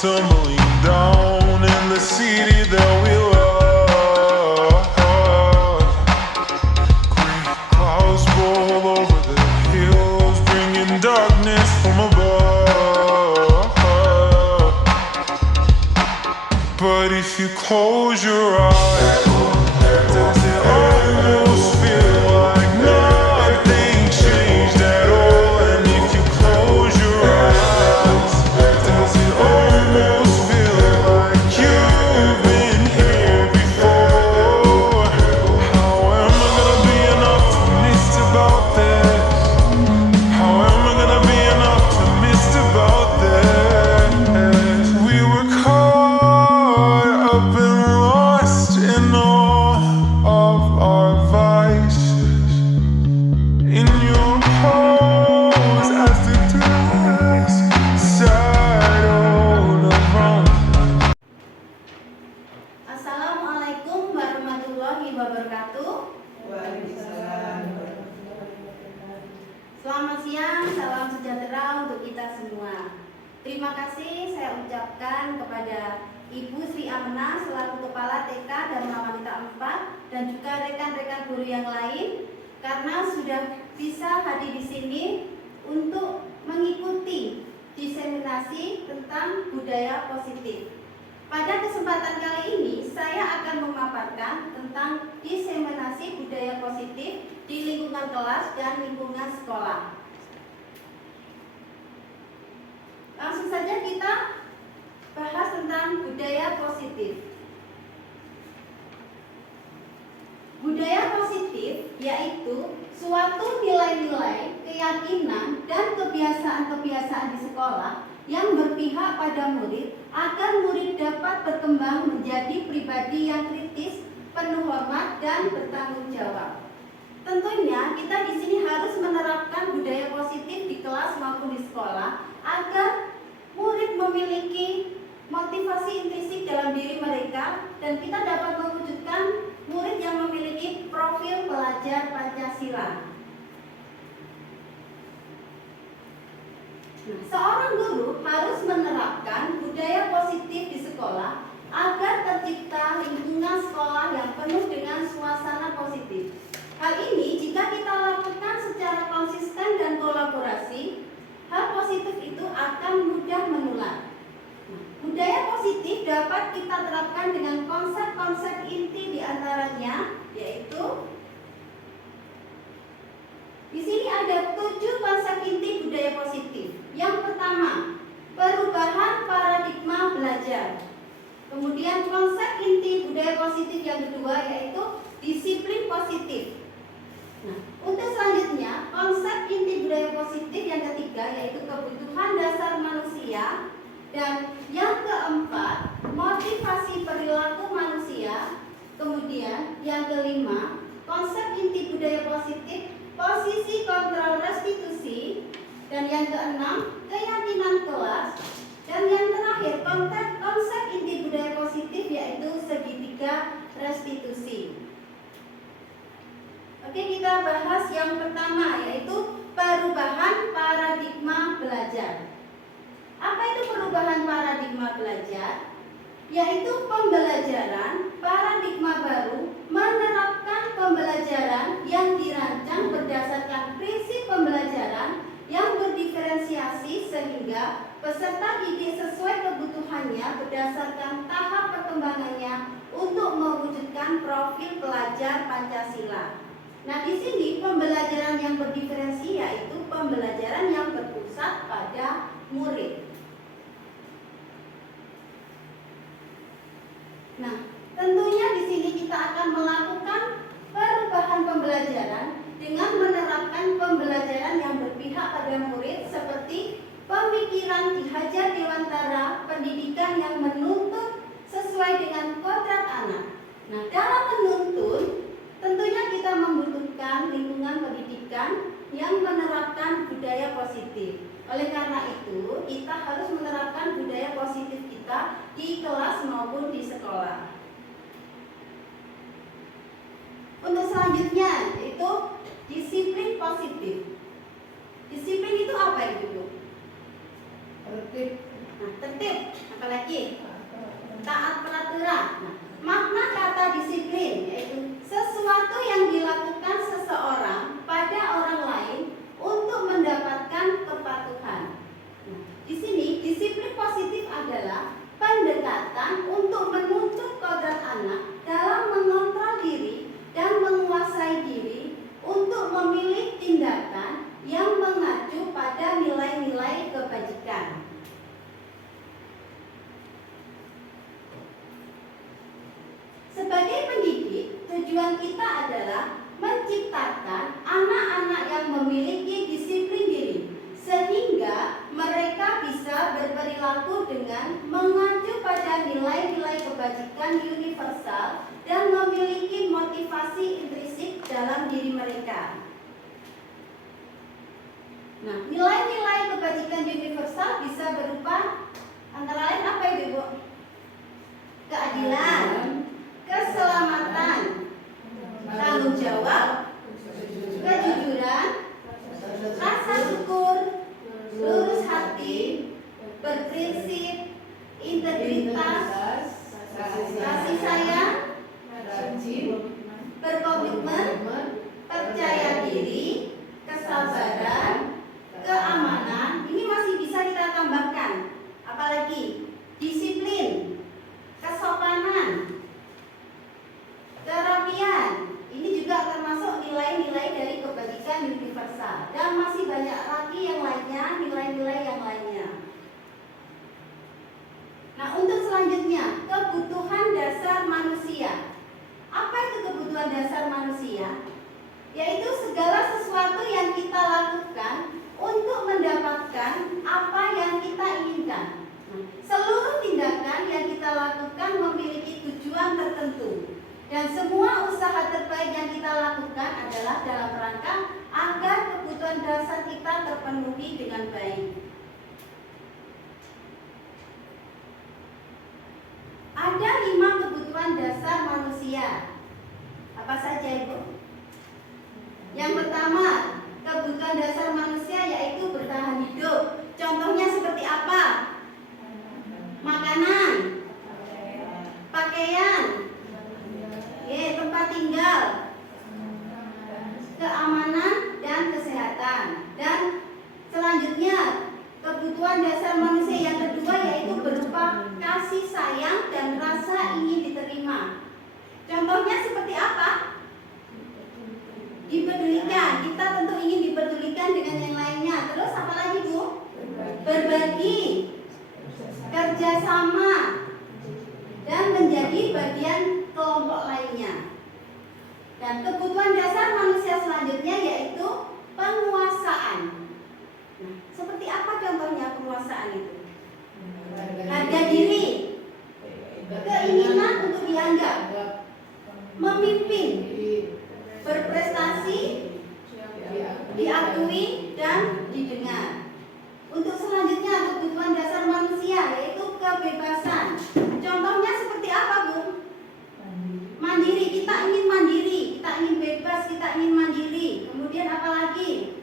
tumbling down in the city that we love. Gray clouds roll over the hills, bringing darkness from above. But if you close your eyes, does it almost feel like nothing changed at all? And if you close your eyes, does it almost feel like you've been here before? How am I gonna be an optimist about this? How am I gonna be an optimist about this? We were caught up and lost in all of our vices. In your pose as the dust settled around. Assalamualaikum warahmatullahi wabarakatuh. Selamat siang, salam sejahtera untuk kita semua. Terima kasih saya ucapkan kepada Ibu Sri Amna selaku Kepala TK Dharma Wanita 4 dan juga rekan-rekan guru yang lain karena sudah bisa hadir di sini untuk mengikuti diseminasi tentang budaya positif. Pada kesempatan kali ini saya akan memaparkan tentang diseminasi budaya positif di lingkungan kelas dan lingkungan sekolah. Langsung saja kita bahas tentang budaya positif. Budaya positif yaitu suatu nilai-nilai, keyakinan, dan kebiasaan-kebiasaan di sekolah yang berpihak pada murid agar murid dapat berkembang menjadi pribadi yang kritis, penuh hormat, dan bertanggung jawab. Tentunya kita di sini harus menerapkan budaya positif di kelas maupun di sekolah agar murid memiliki motivasi intrinsik dalam diri mereka dan kita dapat mewujudkan murid yang memiliki profil pelajar Pancasila. Seorang guru harus menerapkan budaya positif di sekolah agar tercipta lingkungan sekolah yang penuh dengan suasana positif. Hal ini jika kita lakukan secara konsisten dan kolaborasi, hal positif itu akan mudah menular. Budaya positif dapat kita terapkan dengan konsep-konsep inti diantaranya, yaitu di sini ada 7 konsep inti budaya positif. Yang pertama, perubahan paradigma belajar. Kemudian konsep inti budaya positif yang kedua yaitu disiplin positif. Untuk selanjutnya, konsep inti budaya positif yang ketiga yaitu kebutuhan dasar manusia. Dan yang keempat, motivasi perilaku manusia. Kemudian yang kelima, konsep inti budaya positif, posisi kontrol restitusi. Dan yang keenam, keyakinan kelas. Dan yang terakhir, konsep inti budaya positif yaitu segitiga restitusi. Oke, kita bahas yang pertama yaitu perubahan paradigma belajar. Apa itu perubahan paradigma belajar? Yaitu pembelajaran paradigma baru menerapkan pembelajaran yang dirancang berdasarkan prinsip pembelajaran yang berdiferensiasi sehingga peserta didik sesuai kebutuhannya berdasarkan tahap perkembangannya untuk mewujudkan profil pelajar Pancasila. Nah, di sini pembelajaran yang berdiferensi yaitu pembelajaran yang berpusat pada murid. Nah, tentunya di sini kita akan melakukan perubahan pembelajaran dengan menerapkan pembelajaran yang berpihak pada murid seperti pemikiran Ki Hajar Dewantara, pendidikan yang menuntut sesuai dengan kodrat anak. Nah, dalam menuntun tentunya kita membutuhkan lingkungan pendidikan yang menerapkan budaya positif. Oleh karena itu, kita harus menerapkan budaya positif kita di kelas maupun di sekolah. Untuk selanjutnya, yaitu disiplin positif. Disiplin itu apa itu, Bu? Nah, tertib, apalagi taat peraturan. Nah, makna kata disiplin yaitu sesuatu yang dilakukan seseorang pada orang lain untuk mendapatkan kepatuhan. Nah, di sini disiplin positif adalah pendekatan untuk menuntut kodrat anak dalam mengontrol diri dan menguasai diri untuk memilih tindakan yang mengacu pada nilai-nilai kebajikan. Sebagai pendidik, tujuan kita adalah menciptakan anak-anak yang memiliki disiplin diri, sehingga mereka bisa berperilaku dengan mengacu pada nilai-nilai kebajikan universal dan memiliki motivasi intrinsik dalam diri mereka. Nah, nilai-nilai kebajikan universal bisa berupa antara lain apa itu, Bu? Keadilan, keselamatan, tanggung jawab, kejujuran, rasa syukur, lurus hati, berprinsip, integritas, kasih sayang, berkomitmen, percaya diri, kesabaran, keamanan. Ini masih bisa kita tambahkan. Apalagi disiplin, kesopanan, kerapian. Ini juga termasuk nilai-nilai dari kebajikan universal. Dan masih banyak lagi yang lainnya, nilai-nilai yang lainnya. Nah, untuk selanjutnya, kebutuhan dasar manusia. Apa itu kebutuhan dasar manusia? Yaitu segala sesuatu yang kita lakukan untuk mendapatkan apa yang kita inginkan. Seluruh tindakan yang kita lakukan memiliki tujuan tertentu, dan semua usaha terbaik yang kita lakukan adalah dalam rangka agar kebutuhan dasar kita terpenuhi dengan baik. Ada 5 kebutuhan dasar manusia. Apa saja, Ibu? Yang pertama, kebutuhan dasar manusia yaitu bertahan hidup. Contohnya seperti apa? Makanan, pakaian, tempat tinggal, keamanan dan kesehatan. Dan selanjutnya, kebutuhan dasar manusia yang kedua yaitu berupa kasih sayang dan rasa ingin diterima. Contohnya seperti apa? Dipedulikan. Kita tentu ingin dipedulikan dengan yang lainnya. Terus apa lagi, Bu? Berbagi, kerjasama, dan menjadi bagian kelompok lainnya. Dan kebutuhan dasar manusia selanjutnya yaitu penguasaan. Nah, seperti apa contohnya penguasaan itu? Harga diri, keinginan untuk dianggap, memimpin, berprestasi, diakui, dan didengar. Untuk selanjutnya kebutuhan dasar manusia yaitu kebebasan. Contohnya seperti apa, Bu? Mandiri, kita ingin mandiri, kita ingin bebas, kita ingin mandiri. Kemudian apa lagi?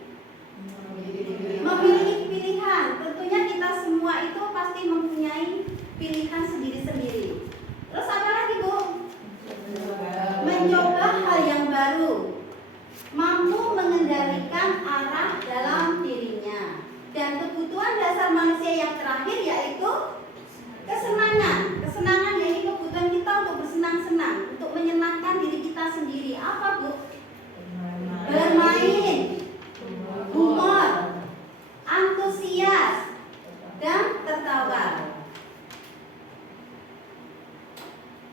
Memiliki pilihan. Tentunya kita semua itu pasti mempunyai pilihan sendiri-sendiri. Terus apa lagi, Bu? Mencoba hal yang baru, mampu mengendalikan arah dalam dirinya. Dan kebutuhan dasar manusia yang terakhir yaitu kesenangan. Kesenangan yaitu kebutuhan kita untuk bersenang-senang, untuk menyenangkan diri kita sendiri. Apa, Bu? Bermain, humor, antusias, dan tertawa.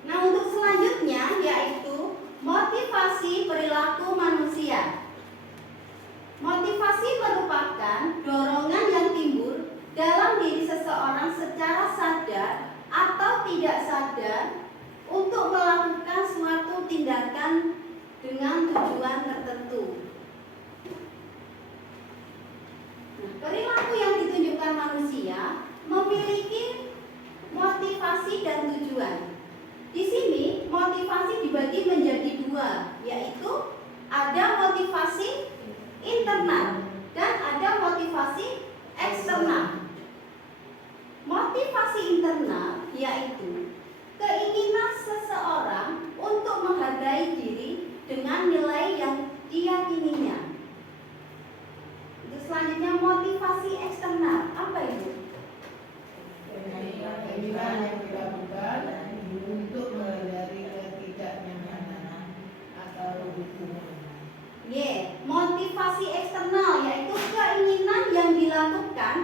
Nah, untuk selanjutnya yaitu motivasi perilaku manusia. Motivasi merupakan dorongan yang timbul dalam diri seseorang secara sadar atau tidak sadar untuk melakukan suatu tindakan dengan tujuan tertentu. Nah, perilaku yang ditunjukkan manusia memiliki motivasi dan tujuan. Di sini motivasi dibagi menjadi 2, yaitu ada motivasi internal dan ada motivasi eksternal. Motivasi Selanjutnya motivasi eksternal. Apa itu? Pemilihan yang dilakukan untuk menghindari ketidaknyamanan atau hukuman. Motivasi eksternal yaitu keinginan yang dilakukan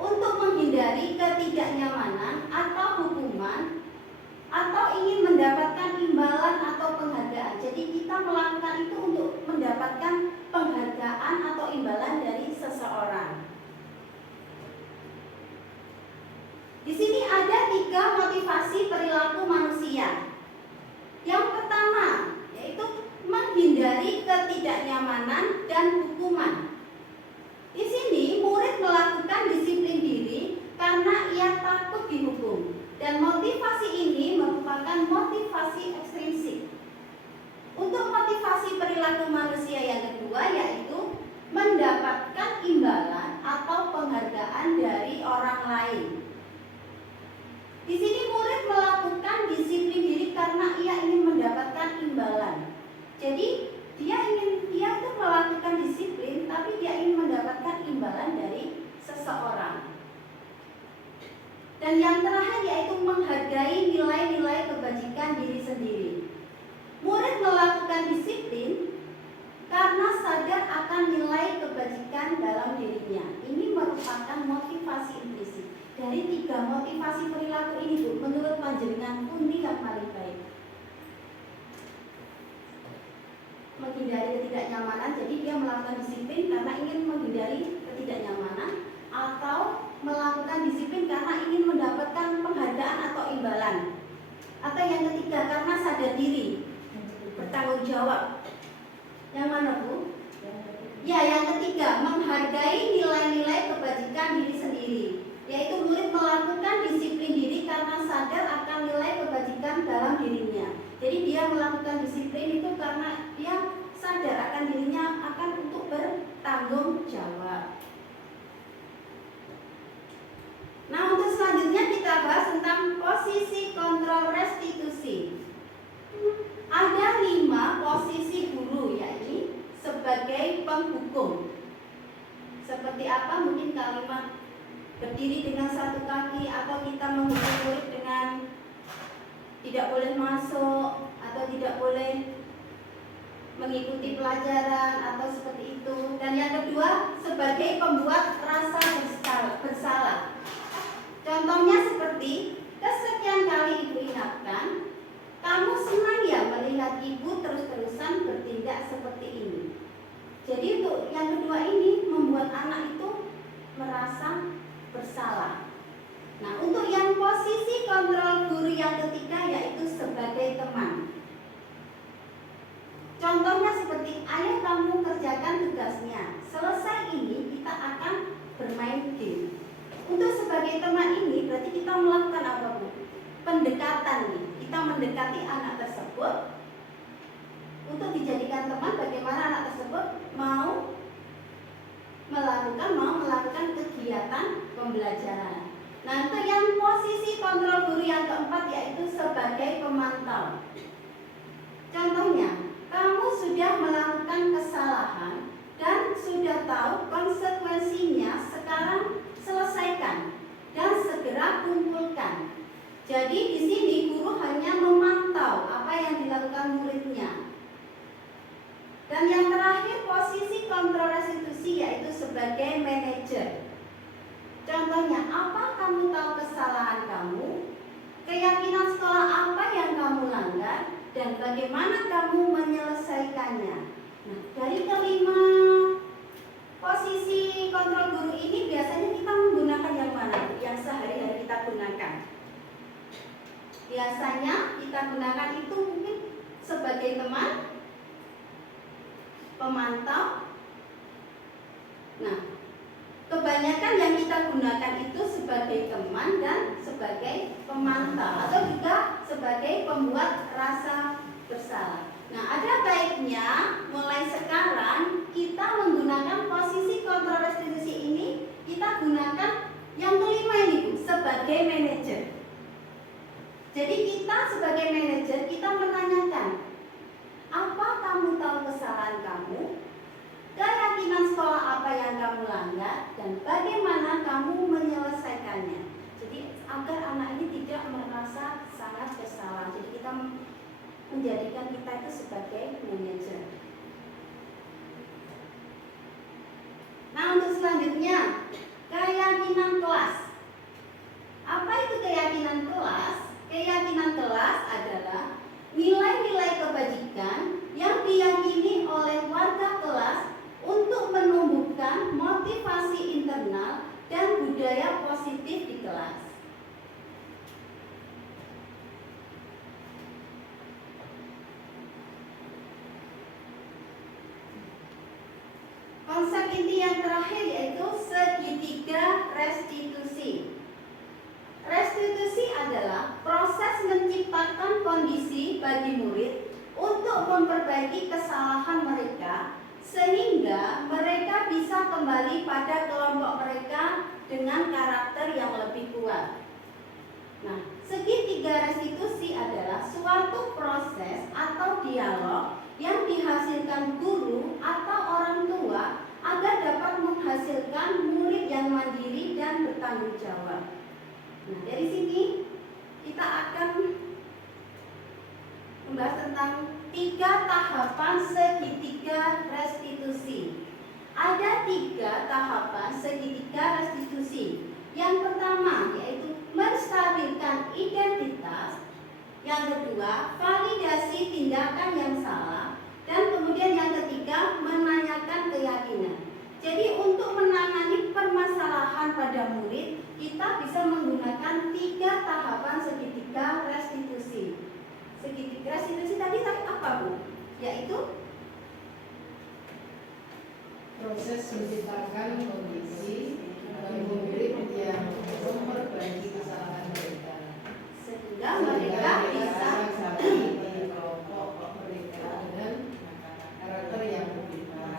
untuk menghindari ketidaknyamanan atau hukuman atau ingin mendapatkan imbalan atau penghargaan. Jadi kita melakukan itu untuk mendapatkan penghargaan atau imbalan dari seseorang. Di sini ada 3 motivasi perilaku manusia. Yang pertama yaitu menghindari ketidaknyamanan dan hukuman. Di sini murid melakukan disiplin diri karena ia takut dihukum. Dan motivasi ini merupakan motivasi ekstrinsik. Untuk motivasi perilaku manusia yang kedua yaitu mendapatkan imbalan atau penghargaan dari orang lain. Di sini murid melakukan disiplin diri karena ia ingin mendapatkan imbalan. Jadi dia itu melakukan disiplin tapi dia ingin mendapatkan imbalan dari seseorang. Dan yang terakhir yaitu menghargai nilai-nilai kebajikan diri sendiri. Murid melakukan disiplin karena sadar akan nilai kebajikan dalam dirinya. Ini merupakan motivasi implisit. Dari 3 motivasi perilaku ini, Bu, menurut panjenengan pundi yang paling baik? Menghindari ketidaknyamanan, jadi dia melakukan disiplin karena ingin menghindari ketidaknyamanan, atau melakukan disiplin karena ingin mendapatkan penghargaan atau imbalan, atau yang ketiga karena sadar diri, bertanggung jawab. Yang mana, Bu? Ya, yang ketiga, menghargai nilai-nilai kebajikan diri sendiri, yaitu murid melakukan disiplin diri karena sadar akan nilai kebajikan dalam dirinya. Jadi dia melakukan disiplin itu karena dia sadar akan dirinya akan untuk bertanggung jawab. Nah, untuk selanjutnya kita bahas tentang posisi kontrol restitusi. Ada 5 posisi guru, yakni sebagai penghukum. Seperti apa? Mungkin kalimat berdiri dengan 1 kaki, atau kita menghukum murid dengan tidak boleh masuk atau tidak boleh mengikuti pelajaran atau seperti itu. Dan yang kedua, sebagai pembuat rasa bersalah. Contohnya seperti kesekian kali ibu ingatkan, kamu senang ya melihat ibu terus-terusan bertindak seperti ini. Jadi untuk yang kedua ini membuat anak itu merasa bersalah. Nah, untuk yang posisi kontrol guru yang ketiga yaitu sebagai teman. Contohnya seperti, ayo kamu kerjakan tugasnya. Selesai ini kita akan bermain game. Untuk sebagai teman ini berarti kita melakukan apa, Bu? Pendekatan nih. Kita mendekati anak tersebut untuk dijadikan teman. Bagaimana anak tersebut mau melakukan kegiatan pembelajaran. Nah, untuk yang posisi kontrol guru yang keempat yaitu sebagai pemantau. Contohnya, kamu sudah melakukan kesalahan dan sudah tahu konsekuensinya, sekarang selesaikan dan segera kumpulkan. Jadi di sini guru hanya memantau apa yang dilakukan muridnya. Dan yang terakhir posisi kontrol restitusi yaitu sebagai manajer. Contohnya, apa kamu tahu kesalahan kamu, keyakinan sekolah apa yang kamu langgar, dan bagaimana kamu menyelesaikannya. Nah, dari kelima posisi kontrol guru ini biasanya kita menggunakan yang mana? Yang sehari-hari kita gunakan. Biasanya kita gunakan itu mungkin sebagai teman, pemantau. Nah, kebanyakan yang kita gunakan itu sebagai teman dan sebagai pemantau, atau juga sebagai pembuat rasa bersalah. Nah, ada baiknya mulai sekarang kita menggunakan posisi kontrol restitusi ini, kita gunakan yang kelima ini, Bu, sebagai manajer. Jadi kita sebagai manajer, kita menanyakan, apa kamu tahu kesalahan kamu, keyakinan sekolah apa yang kamu kamu langgar dan bagaimana kamu menyelesaikannya. Jadi agar anak ini tidak merasa sangat bersalah. Jadi kita menjadikan kita itu sebagai manajer. Nah, untuk selanjutnya, keyakinan kelas. Apa itu keyakinan kelas? Keyakinan kelas adalah nilai-nilai kebajikan yang diyakini oleh warga kelas untuk menumbuhkan motivasi internal dan budaya positif di kelas. Konsep inti yang terakhir yaitu segitiga restitusi. Restitusi adalah proses menciptakan kondisi bagi murid untuk memperbaiki kesalahan mereka sehingga mereka bisa kembali pada kelompok mereka dengan karakter yang lebih kuat. Nah, segitiga restitusi adalah suatu proses atau dialog yang dihasilkan guru atau orang tua agar dapat menghasilkan murid yang mandiri dan bertanggung jawab. Nah, dari sini kita akan membahas tentang 3 tahapan segitiga restitusi. Ada 3 tahapan segitiga restitusi. Yang pertama yaitu menstabilkan identitas. Yang kedua, validasi tindakan yang salah. Dan kemudian yang ketiga, menanyakan keyakinan. Jadi untuk menangani permasalahan pada murid, kita bisa menggunakan 3 tahapan segitiga restitusi. Segitiga restitusi tadi apa, Bu? Yaitu proses menciptakan kondisi bagi murid yang memperbaiki kesalahan mereka sehingga mereka bisa di kelompok mereka dengan karakter yang berbeda.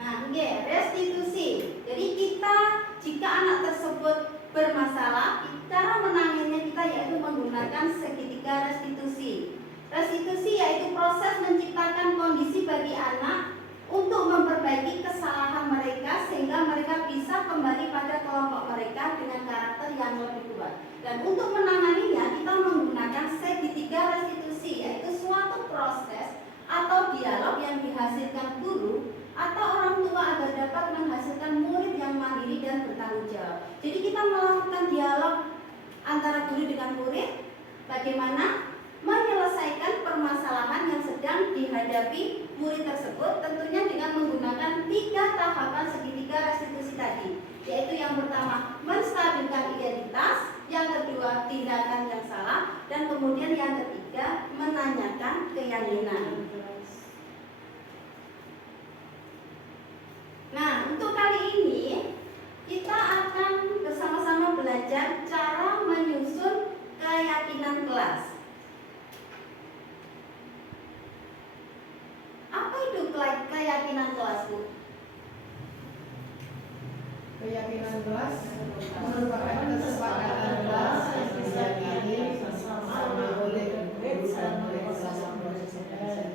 Nah, restitusi. Jadi kita jika anak tersebut bermasalah, cara menanganinya kita yaitu menggunakan segitiga restitusi. Restitusi yaitu proses menciptakan kondisi bagi anak untuk memperbaiki kesalahan mereka sehingga mereka bisa kembali pada kelompok mereka dengan karakter yang lebih kuat. Dan untuk menanganinya kita menggunakan segitiga restitusi, yaitu suatu proses atau dialog yang dihasilkan guru atau orang tua agar dapat menghasilkan murid yang mandiri dan bertanggung jawab. Jadi kita melakukan dialog antara guru dengan murid, bagaimana menyelesaikan permasalahan yang sedang dihadapi murid tersebut, tentunya dengan menggunakan 3 tahapan segitiga restitusi tadi, yaitu yang pertama menstabilkan identitas, yang kedua tindakan yang salah, dan kemudian yang ketiga menanyakan keyakinan. Nah, untuk kali ini kita akan bersama-sama belajar cara menyusun keyakinan kelas. Apa itu keyakinan kelas, Bu? Keyakinan kelas merupakan kesepakatan kelas yang diyakini sama oleh guru dan oleh kelas proses pembelajaran.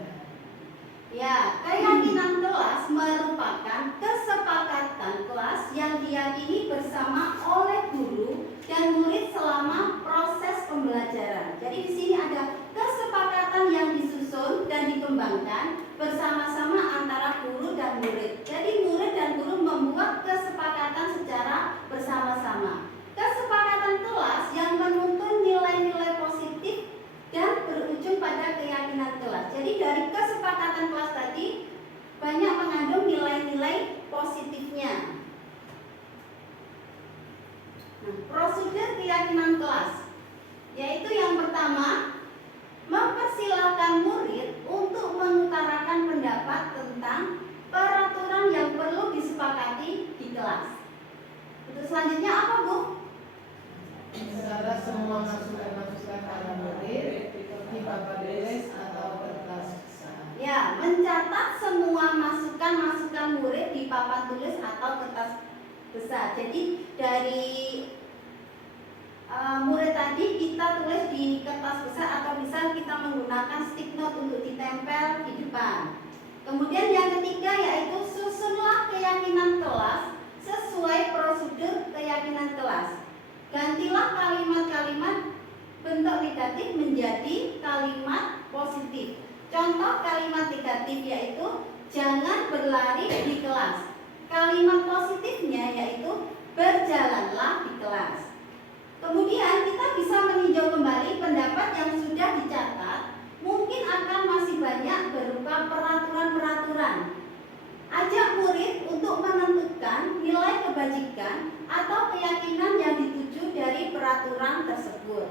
Ya, keyakinan kelas merupakan kesepakatan kelas yang diyakini bersama oleh guru dan murid selama proses pembelajaran. Jadi di sini ada kesepakatan yang disusun dan dikembangkan bersama-sama antara guru dan murid. Jadi murid dan guru membuat kesepakatan secara bersama-sama. Kesepakatan kelas yang menuntun nilai-nilai positif dan berujung pada keyakinan kelas. Jadi dari kesepakatan kelas tadi banyak mengandung nilai-nilai positifnya. Nah, prosedur keyakinan kelas yaitu yang pertama, mempersilahkan murid untuk mengutarakan pendapat tentang peraturan yang perlu disepakati di kelas. Untuk selanjutnya apa, Bu? Mencatat semua masukan-masukan para murid di papan tulis atau kertas besar. Ya, mencatat semua masukan-masukan murid di papan tulis atau kertas besar. Jadi dari murid tadi kita tulis di kertas besar atau bisa kita menggunakan stick note untuk ditempel di depan. Kemudian yang ketiga yaitu susunlah keyakinan kelas negatif yaitu jangan berlari di kelas. Kalimat positifnya yaitu berjalanlah di kelas. Kemudian kita bisa meninjau kembali pendapat yang sudah dicatat. Mungkin akan masih banyak berupa peraturan-peraturan. Ajak murid untuk menentukan nilai kebajikan atau keyakinan yang dituju dari peraturan tersebut.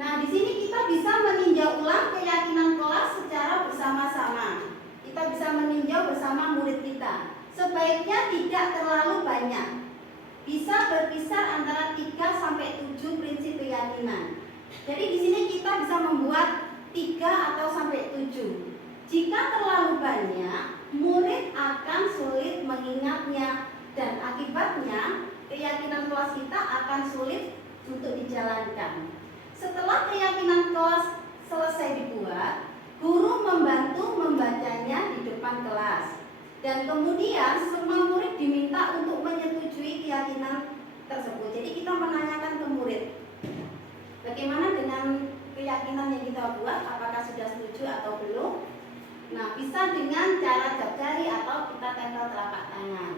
Nah, di sini kita bisa meninjau ulang keyakinan kelas secara bersama-sama. Kita bisa meninjau bersama murid kita. Sebaiknya tidak terlalu banyak. Bisa berkisar antara 3 sampai 7 prinsip keyakinan. Jadi di sini kita bisa membuat 3 atau sampai 7. Jika terlalu banyak, murid akan sulit mengingatnya dan akibatnya keyakinan kelas kita akan sulit untuk dijalankan. Setelah keyakinan kelas selesai dibuat, guru membantu membacanya di depan kelas. Dan kemudian semua murid diminta untuk menyetujui keyakinan tersebut. Jadi kita menanyakan ke murid, bagaimana dengan keyakinan yang kita buat, apakah sudah setuju atau belum? Nah, bisa dengan cara cap jari atau kita tempel telapak tangan.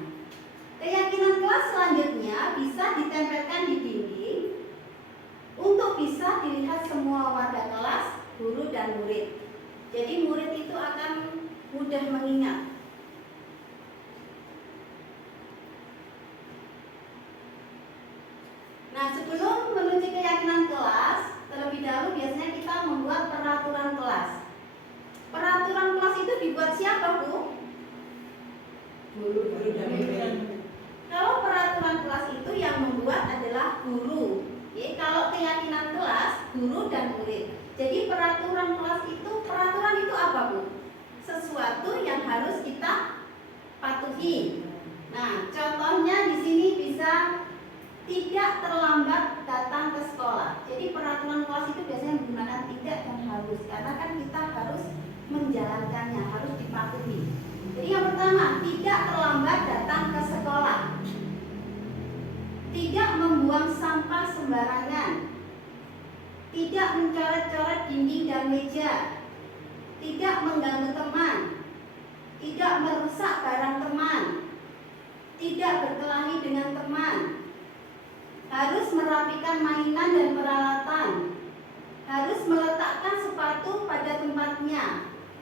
Keyakinan kelas selanjutnya bisa ditempelkan di dinding untuk bisa dilihat semua warga kelas, guru dan murid. Jadi murid itu akan mudah mengingat. Nah, sebelum menuju keyakinan kelas, terlebih dahulu biasanya kita membuat peraturan kelas. Peraturan kelas itu dibuat siapa, Bu? Guru dan murid. Kalau peraturan kelas itu yang membuat adalah guru. Ya, kalau keyakinan kelas, guru dan murid. Jadi peraturan itu apa, Bu? Sesuatu yang harus kita patuhi. Nah, contohnya di sini bisa tidak terlambat datang ke sekolah. Jadi peraturan kelas itu biasanya menggunakan tidak dan harus, karena kan kita harus menjalankannya, harus dipatuhi. Jadi yang pertama, tidak terlambat datang ke sekolah. Tidak membuang sampah sembarangan. Tidak mencoret-coret dinding dan meja. Tidak mengganggu teman. Tidak merusak barang teman. Tidak berkelahi dengan teman. Harus merapikan mainan dan peralatan. Harus meletakkan sepatu pada tempatnya.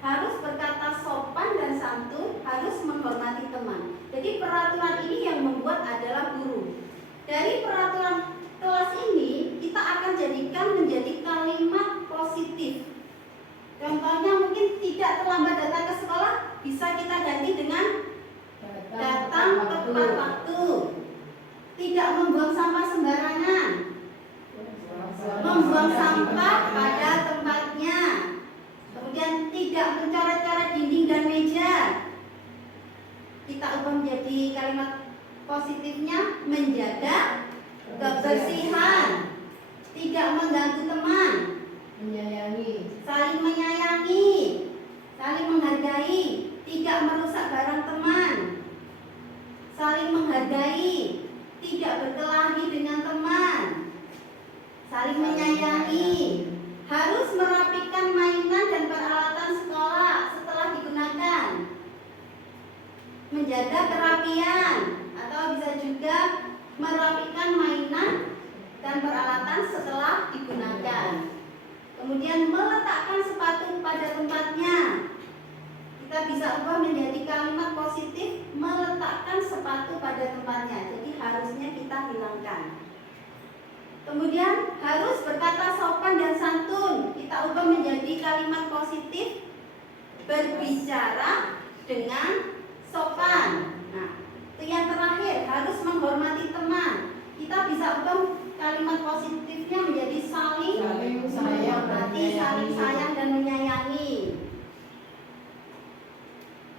Harus berkata sopan dan santun. Harus menghormati teman. Jadi peraturan ini yang membuat adalah guru. Dari peraturan kelas ini kita akan jadikan menjadi kalimat positif. Contohnya mungkin tidak terlambat datang ke sekolah, bisa kita ganti dengan datang tepat waktu. Tidak membuang sampah sembarangan. Membuang sampah pada tempatnya. Kemudian tidak mencoret-coret dinding dan meja. Kita ubah menjadi kalimat positifnya, menjaga kebersihan. Tidak mengganggu teman. Menyayangi. Saling menyayangi. Saling menghargai. Tidak merusak barang teman. Saling menghargai. Tidak berkelahi dengan teman. Saling menyayangi. Harus merapikan mainan dan peralatan sekolah setelah digunakan. Menjaga kerapian, atau bisa juga merapikan mainan dan peralatan setelah digunakan. Kemudian meletakkan sepatu pada tempatnya. Kita bisa ubah menjadi kalimat positif, meletakkan sepatu pada tempatnya. Jadi harusnya kita hilangkan. Kemudian harus berkata sopan dan santun. Kita ubah menjadi kalimat positif, berbicara dengan sopan. Nah, itu yang terakhir, harus menghormati teman. Kita bisa ubah kalimat positifnya menjadi saling menghormati, saling sayang dan menyayangi.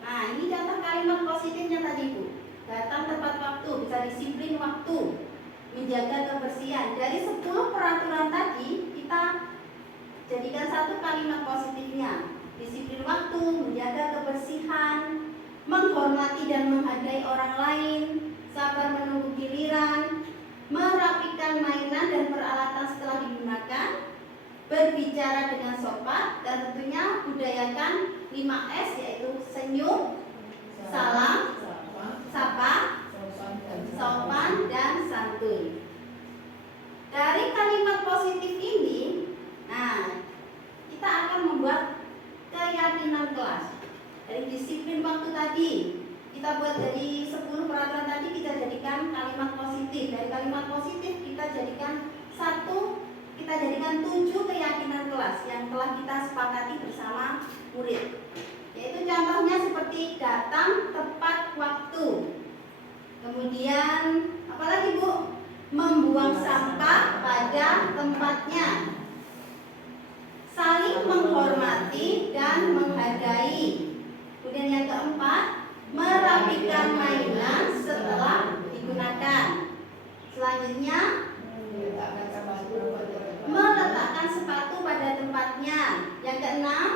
Nah, ini contoh kalimat positifnya tadi, Bu. Datang tepat waktu, bisa disiplin waktu, menjaga kebersihan. Dari 10 peraturan tadi, kita jadikan satu kalimat positifnya. Disiplin waktu, menjaga kebersihan, menghormati dan menghargai orang lain, sabar menunggu giliran, merapikan mainan dan peralatan setelah digunakan, berbicara dengan sopan, dan tentunya budayakan 5S, yaitu senyum, salam, sapa, sopan, dan santun. Dari kalimat positif ini, nah, kita akan membuat keyakinan kelas. Dari disiplin waktu tadi, kita buat dari 10 peraturan tadi, kita jadikan kalimat positif. Dari kalimat positif kita jadikan 7 keyakinan kelas yang telah kita sepakati bersama murid. Yaitu contohnya seperti datang tepat waktu. Kemudian apalagi Bu? Membuang sampah pada tempatnya. Saling menghormati dan menghargai. Kemudian yang keempat, merapikan mainan setelah digunakan. Selanjutnya, meletakkan sepatu pada tempatnya. Yang keenam,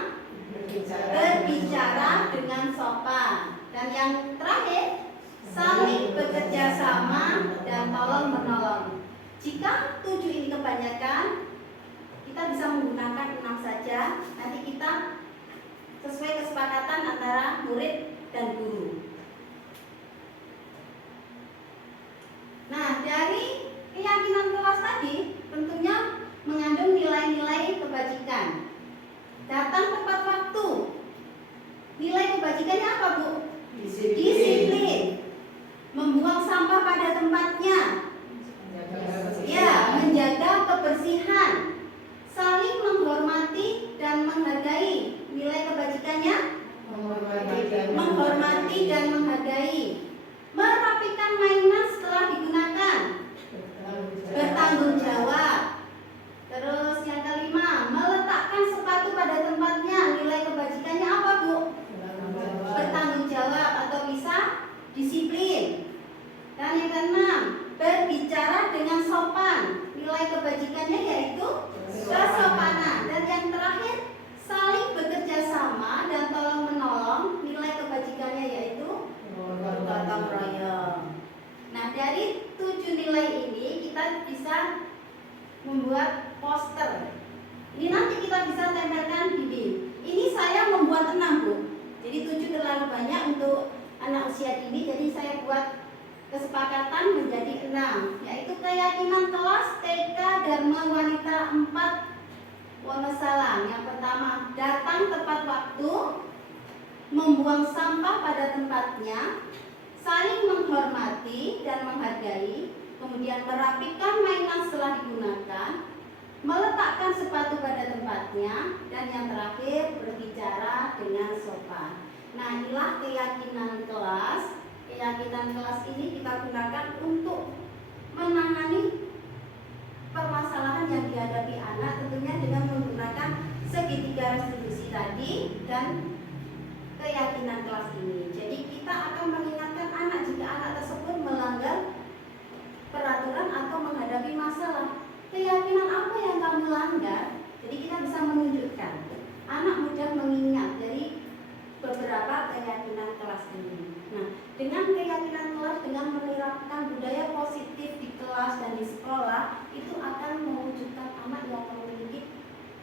berbicara dengan sopan. Dan yang terakhir, saling bekerja sama dan tolong menolong. Jika 7 ini kebanyakan, kita bisa menggunakan 6 saja. Nanti kita sesuai kesepakatan antara murid dan guru. Nah, dari keyakinan kelas tadi tentunya mengandung nilai-nilai kebajikan. Datang tepat waktu. Nilai kebajikannya apa, Bu? Disiplin. Membuang sampah pada tempatnya. Ya, menjaga kebersihan. Saling menghormati dan menghargai. Nilai kebajikannya? Menghormati dan menghargai. Merapikan mainan setelah digunakan. Bertanggung jawab. Terus yang kelima, meletakkan sepatu pada tempatnya. Nilai kebajikannya apa, Bu? Bertanggung jawab atau bisa disiplin. Dan yang keenam, berbicara dengan sopan. Nilai kebajikannya yaitu kesopanan. Dan yang terakhir, saling bekerja sama dan tolong menolong. Nilai kebajikannya yaitu gotong royong. Nah, dari 7 nilai ini kita bisa membuat poster. Ini nanti kita bisa tempelkan di dinding. Ini saya membuat 6, Bu. Jadi 7 terlalu banyak untuk anak usia dini, jadi saya buat kesepakatan menjadi 6, yaitu keyakinan kelas TK Dharma Wanita 4 Wonosalam. Yang pertama, datang tepat waktu, membuang sampah pada tempatnya, saling menghormati dan menghargai, kemudian merapikan mainan setelah digunakan, meletakkan sepatu pada tempatnya, dan yang terakhir berbicara dengan sopan. Nah, inilah keyakinan kelas. Keyakinan kelas ini kita gunakan untuk menangani permasalahan yang dihadapi anak, tentunya dengan menggunakan segitiga restitusi tadi dan keyakinan kelas ini. Jadi kita akan mengingatkan anak jika anak tersebut melanggar peraturan atau menghadapi masalah. Keyakinan apa yang kamu langgar? Jadi kita bisa menunjukkan. Anak mudah mengingat dari beberapa keyakinan kelas ini. Nah, dengan keyakinan kelas, dengan menerapkan budaya positif di kelas dan di sekolah, itu akan mewujudkan anak yang memiliki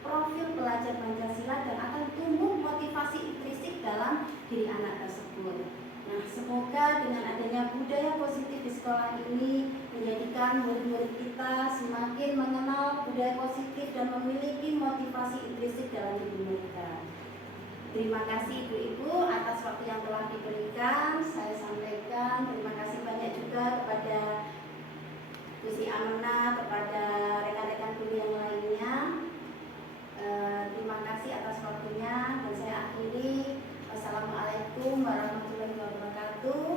profil pelajar Pancasila dan akan tumbuh motivasi intrinsik dalam diri anak tersebut. Nah, semoga dengan adanya budaya positif di sekolah ini menjadikan murid-murid kita semakin mengenal budaya positif dan memiliki motivasi intrinsik dalam diri mereka. Terima kasih Ibu-Ibu atas waktu yang telah diberikan. Saya sampaikan terima kasih banyak juga kepada Bu Sri Amena, kepada rekan-rekan guru yang lainnya. Terima kasih atas waktunya dan saya akhiri. Wassalamualaikum warahmatullahi wabarakatuh.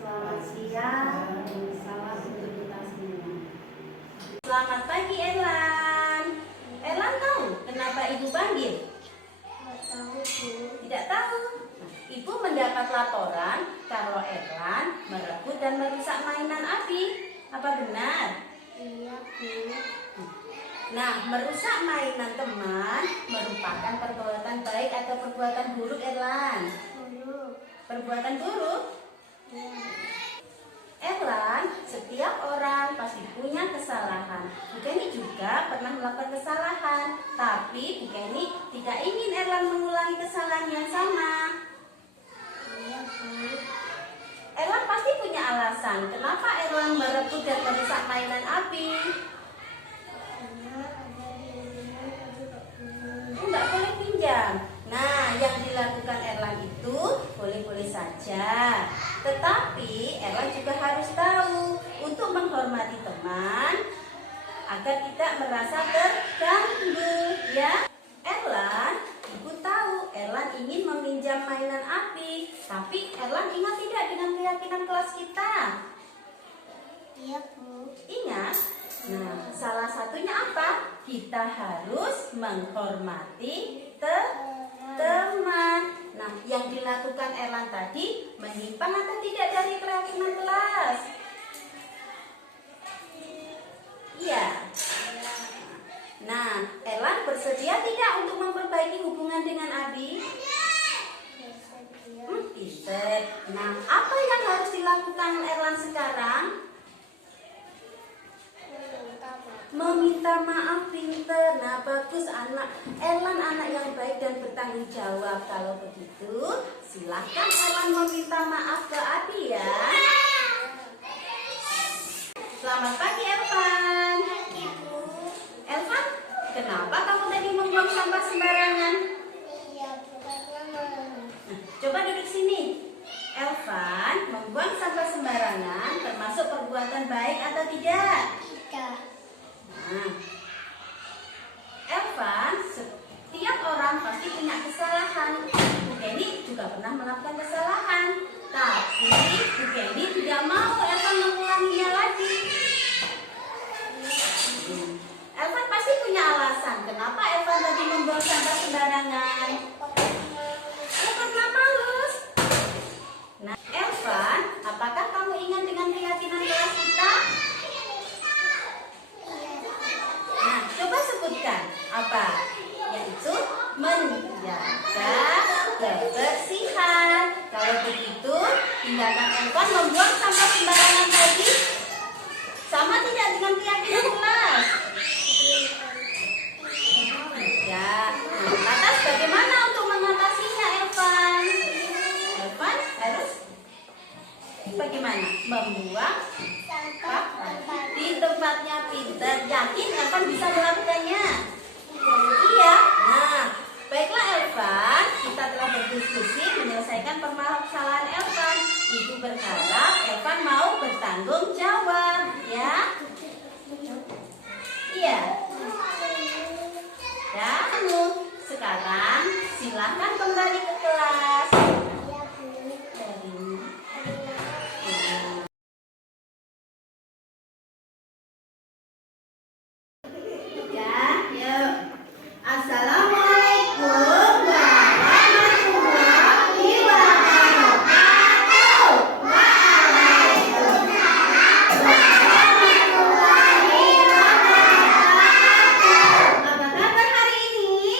Selamat siang. Salam untuk kita semua. Selamat pagi Erlan. Erlan tahu kenapa Ibu panggil? Tidak tahu. Ibu mendapat laporan kalau Erlan merebut dan merusak mainan api. Apa benar? Iya, Bu. Nah, merusak mainan teman merupakan perbuatan baik atau perbuatan buruk, Erlan? Buruk. Perbuatan buruk? Iya. Erlan, setiap orang pasti punya kesalahan. Bu Kenny juga pernah melakukan kesalahan, tapi Bu Kenny tidak ingin Erlan mengulangi kesalahan yang sama. Iya, Bu. Erlan pasti punya alasan kenapa Erlan merebut dan merusak mainan Abi. Karena ada di rumah tapi gak punya. Nggak boleh pinjam. Nah, yang dilakukan Erlan itu boleh-boleh saja. Tetapi Erlan juga harus tahu untuk menghormati teman agar tidak merasa terganggu, ya. Erlan, Ibu tahu Erlan ingin meminjam mainan Abi, tapi Erlan ingat tidak dengan keyakinan kelas kita? Iya, Bu. Ingat? Nah, salah satunya apa? Kita harus menghormati teman. Nah, yang dilakukan Erlan tadi menyimpang atau tidak dari keyakinan kelas? Iya. Nah, Erlan bersedia tidak untuk memperbaiki hubungan dengan Abi? Bersedia. Pinter. Nah, apa yang harus dilakukan Erlan sekarang? Meminta maaf, pinter. Nah, bagus anak. Erlan anak yang baik dan bertanggung jawab. Kalau begitu, silahkan Erlan meminta maaf ke Abi ya. Selamat pagi, Elvan. Elvan, kenapa kamu tadi membuang sampah sembarangan? Iya, Bu. Karena mau. Nah, coba duduk sini. Elvan, membuang sampah sembarangan termasuk perbuatan baik atau tidak? Tidak. Nah, Elvan, setiap orang pasti punya kesalahan. Bu Kenny juga pernah melakukan kesalahan, tapi Bu Kenny tidak mau Elvan mengulanginya lagi. Elvan pasti punya alasan kenapa Elvan tadi membuang sampah sembarangan. Ya, karena males. Nah, Elvan, apakah kamu ingat dengan keyakinan kelas kita? Nah, coba sebutkan apa? Yaitu menjaga kebersihan. Kalau begitu, tindakan Elvan membuang sampah sembarangan tadi sama tidak dengan keyakinan kelas? Ya. Nah, lantas bagaimana untuk mengatasinya, Elvan? Elvan harus bagaimana? Membuang sampah di tempatnya, pintar. Yakin Elvan bisa melakukannya? Iya. Nah, baiklah Elvan, kita telah berdiskusi menyelesaikan permasalahan Elvan. Ibu berharap Elvan mau bertanggung jawab, ya? Iya. Dan sekarang silahkan kembali ke kelas. Iya, Bu. Ya, yuk. Assalamualaikum warahmatullahi wabarakatuh. Waalaikumsalam warahmatullahi wabarakatuh. Apa kabar hari ini?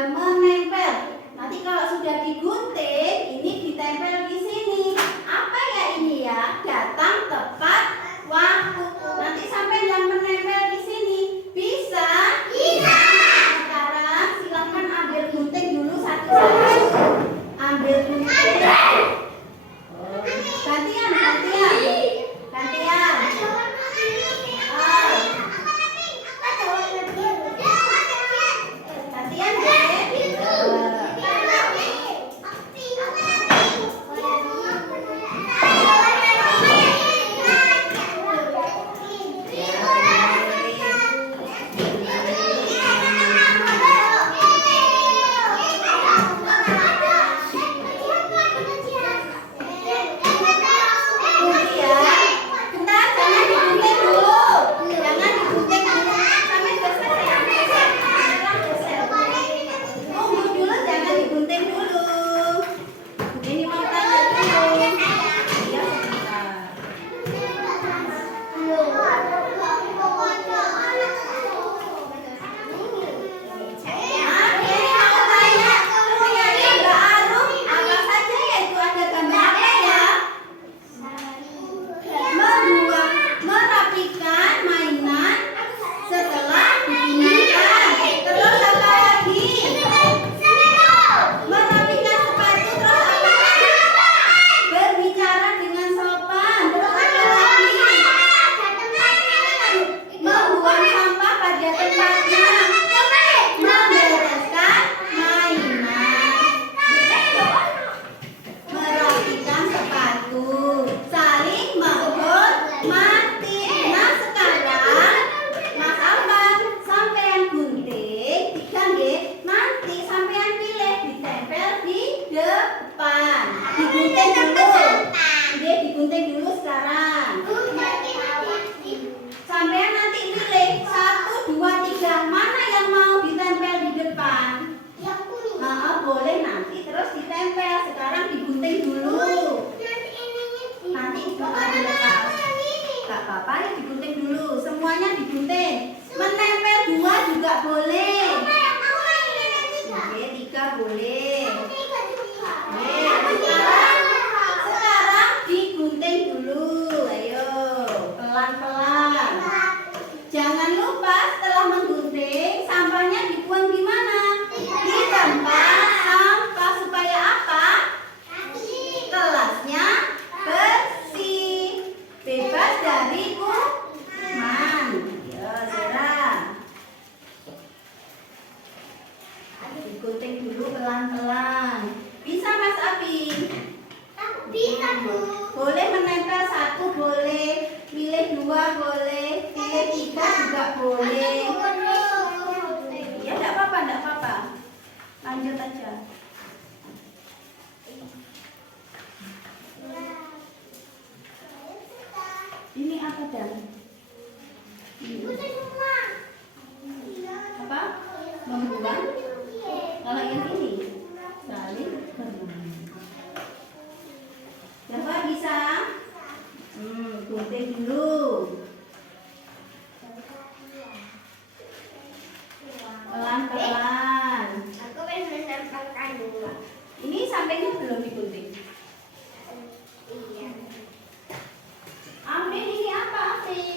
sudah menempel. Nanti kalau sudah digunting, ini ditempel di sini. Apa ya ini ya? Datang tepat waktu. Nanti sampai yang menempel di sini. Bisa? Bisa. Sekarang silakan ambil gunting dulu satu-satu. Ambil gunting. Gantian, gantian. Gantian. Gantian deh. Ambil ini apa, Afif?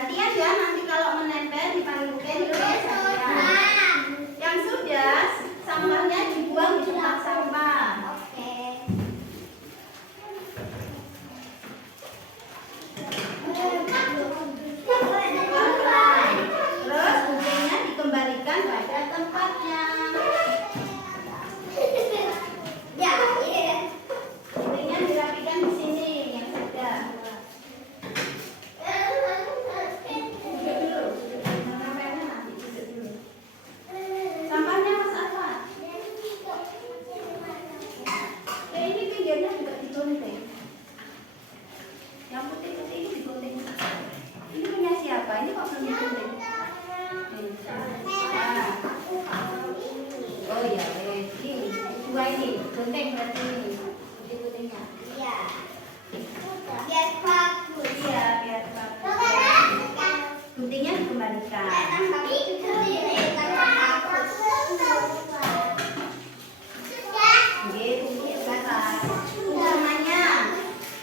Gantian ya, nanti kalau menempel dipanggil ya. Yang sudah, sampahnya dibuang di tempat sampah. Terus guntingnya dikembalikan pada tempatnya. Guntingnya dirapikan di sini yang sudah. Sampahnya Mas Alfa. Ya ini pinggirnya juga digunting. Yang putih-putih ini digunting. Ini punya siapa? Ini kok belum digunting? Oh iya, ini dua ini gunting berarti ini putih-putihnya. Iya, biar bagus. Guntingnya dikembalikan.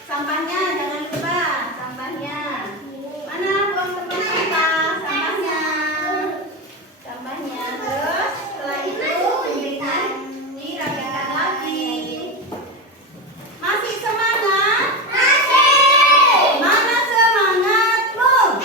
Sampahnya jangan lupa, sampahnya. Mana buang tempat sampah, sampahnya. Terus setelah itu guntingnya dirapikan lagi. Masih semangat? Masih. Mana semangatmu?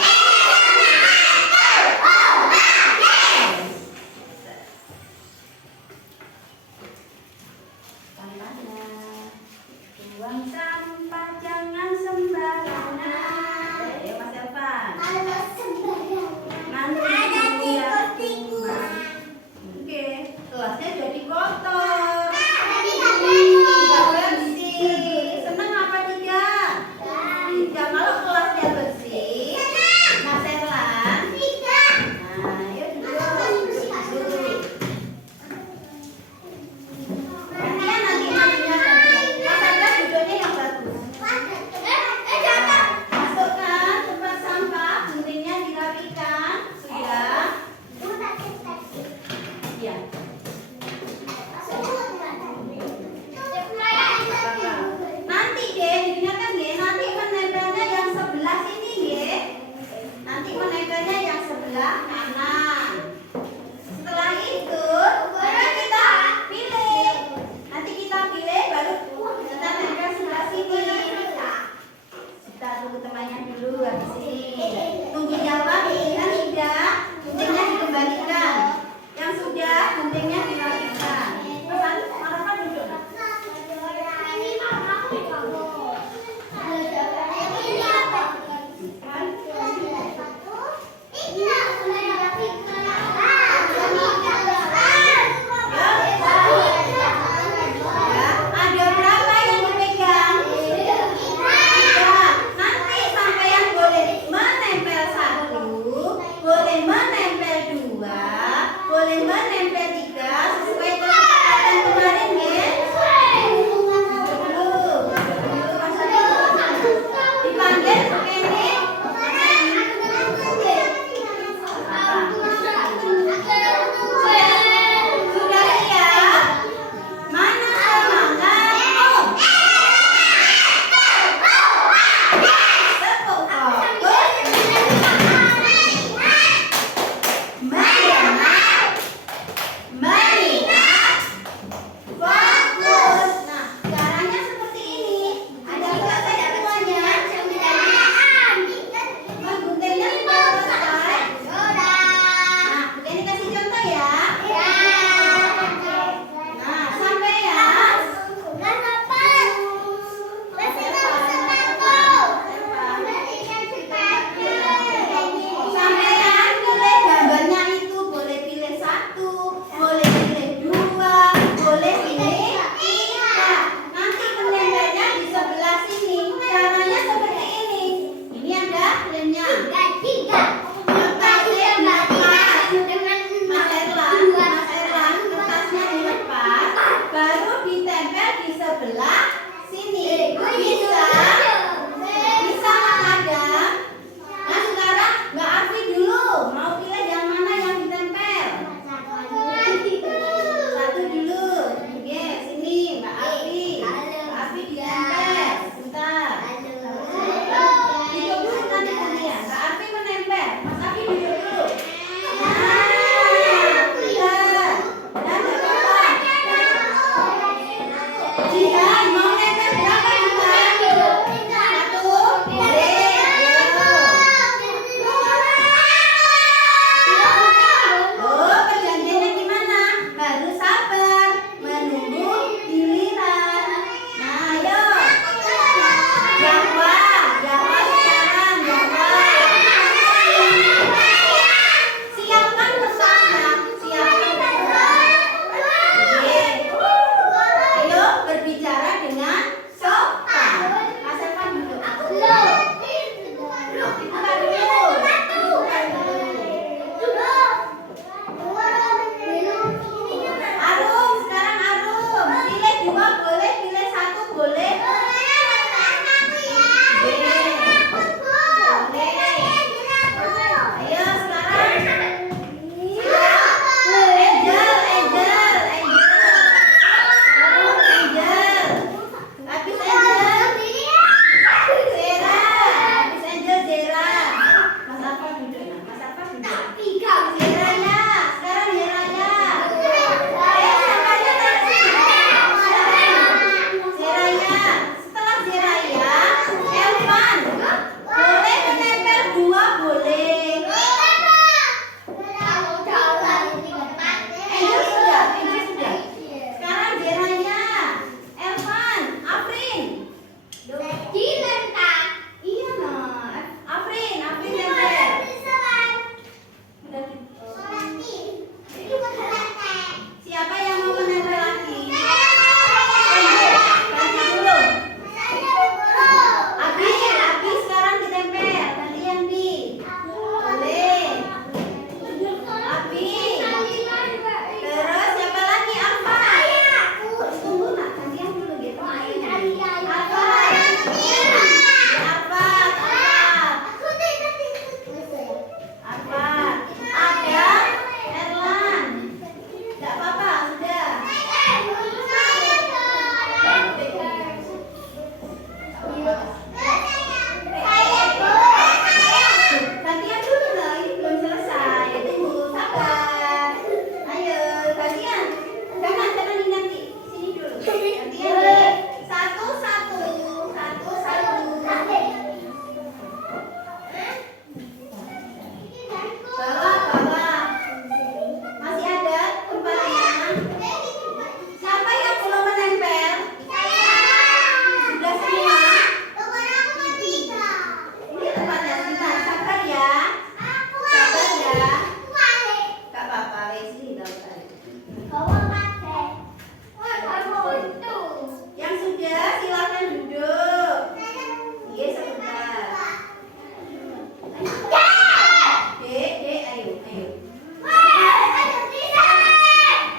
Dek, ayo.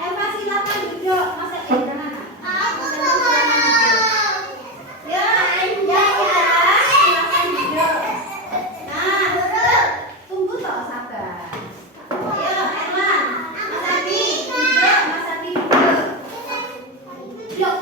Eva silakan duduk. Masa jangan. Ya, silakan duduk. Nah, tunggu toh sabar. Ayo, Erlan. Mas Abi, duduk. Mas Abi duduk. Yuk.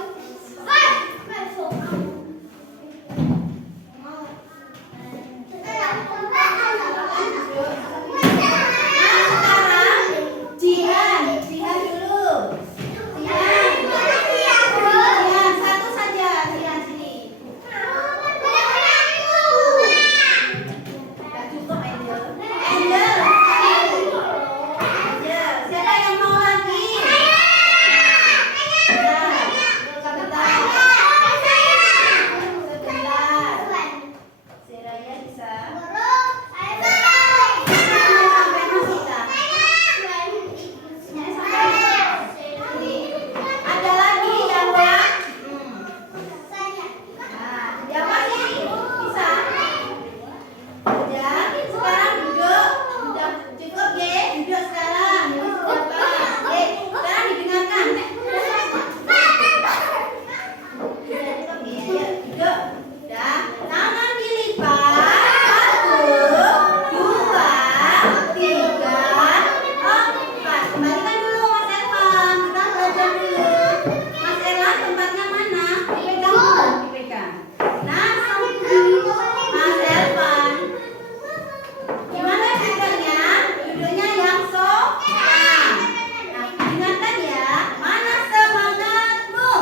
Jihan dulu. Jihan, satu saja. Jihan sini. Gak cukup Angel. Angel. Siapa yang mau lagi? Sebentar. Seraya bisa. Sampai masih tak? Ada lagi yang buat? Nah, siapa sih? Bisa? Udah, sekarang duduk. Udah cukup ya, duduk sekarang. Siapa? Sekarang didengarkan. Udah cukup ya, duduk. Udah, tangan dilipat. 1, 2, 3, 4. Kembalikan dulu Mas Ervan. Kita belajar dulu. Mas Ervan tempatnya mana? Dipegang dulu, dipegang. Nah, Mas Ervan. Gimana duduknya? Duduknya yang sopan. Nah, ingatkan ya, mana semangatmu?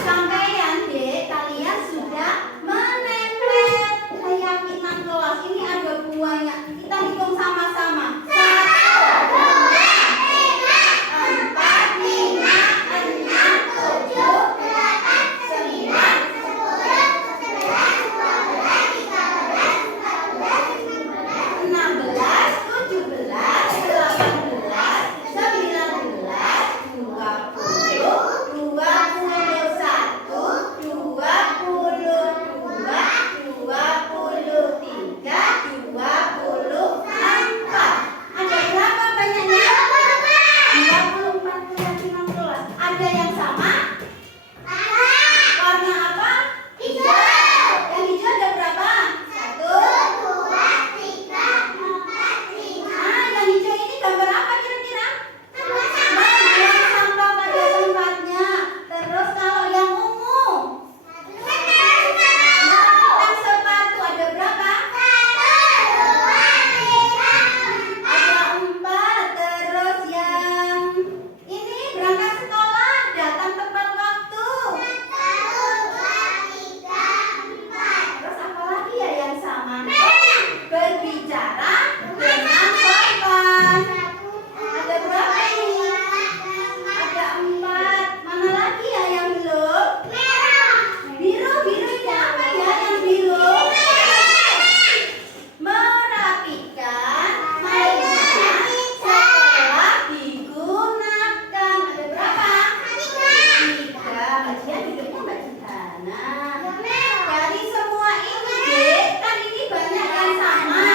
Sampaian dek, kalian sudah menempel keyakinan kelas. Ini ada buahnya. Kita hitung sama-sama. 1, 2, 3, 4, 5, 6, 7, 8, 9, 16, 17, 18, 19, 20, 21, 22, 24. Ada berapa banyaknya? 24 keyakinan kelas. Ada yang sama? Warna apa? Hijau. Yang hijau ada berapa? 1, 2, 3, 4, 5. Nah, yang hijau ini gambar apa kira-kira? Membuang sampah pada tempatnya. Terus kalau yang ungu? Meletakkan sepatu. Ada berapa? Ada 4. Terus yang ini berangkat sekolah, datang tepat waktu. Terus apa lagi ya yang sama? Berbicara dengan sopan. Ada berapa ini? Ada 4. Mana lagi ya yang belum? Biru ini apa ya yang biru? Merapikan mainan setelah digunakan. Ada berapa? 3. Mbak Jihan duduknya Mbak Jihan. Nah, dari semua ini dek, kan ini banyak yang sama.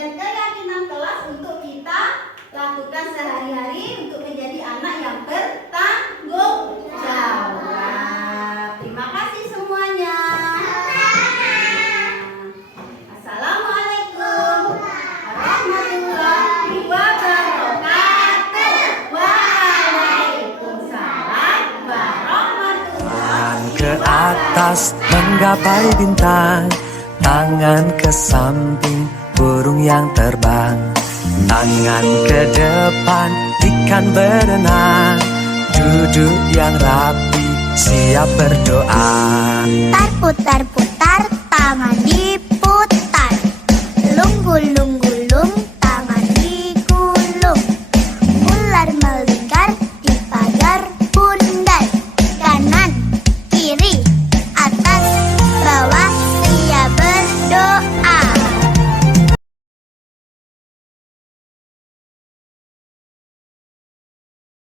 memberikan keyakinan kelas untuk kita lakukan sehari-hari untuk menjadi anak yang bertanggung jawab. Terima kasih semuanya. Assalamualaikum warahmatullahi wabarakatuh. Waalaikumsalam warahmatullahi Tangan ke atas menggapai bintang, tangan ke samping burung yang terbang, tangan ke depan ikan berenang, duduk yang rapi siap berdoa. Putar-putar tangan di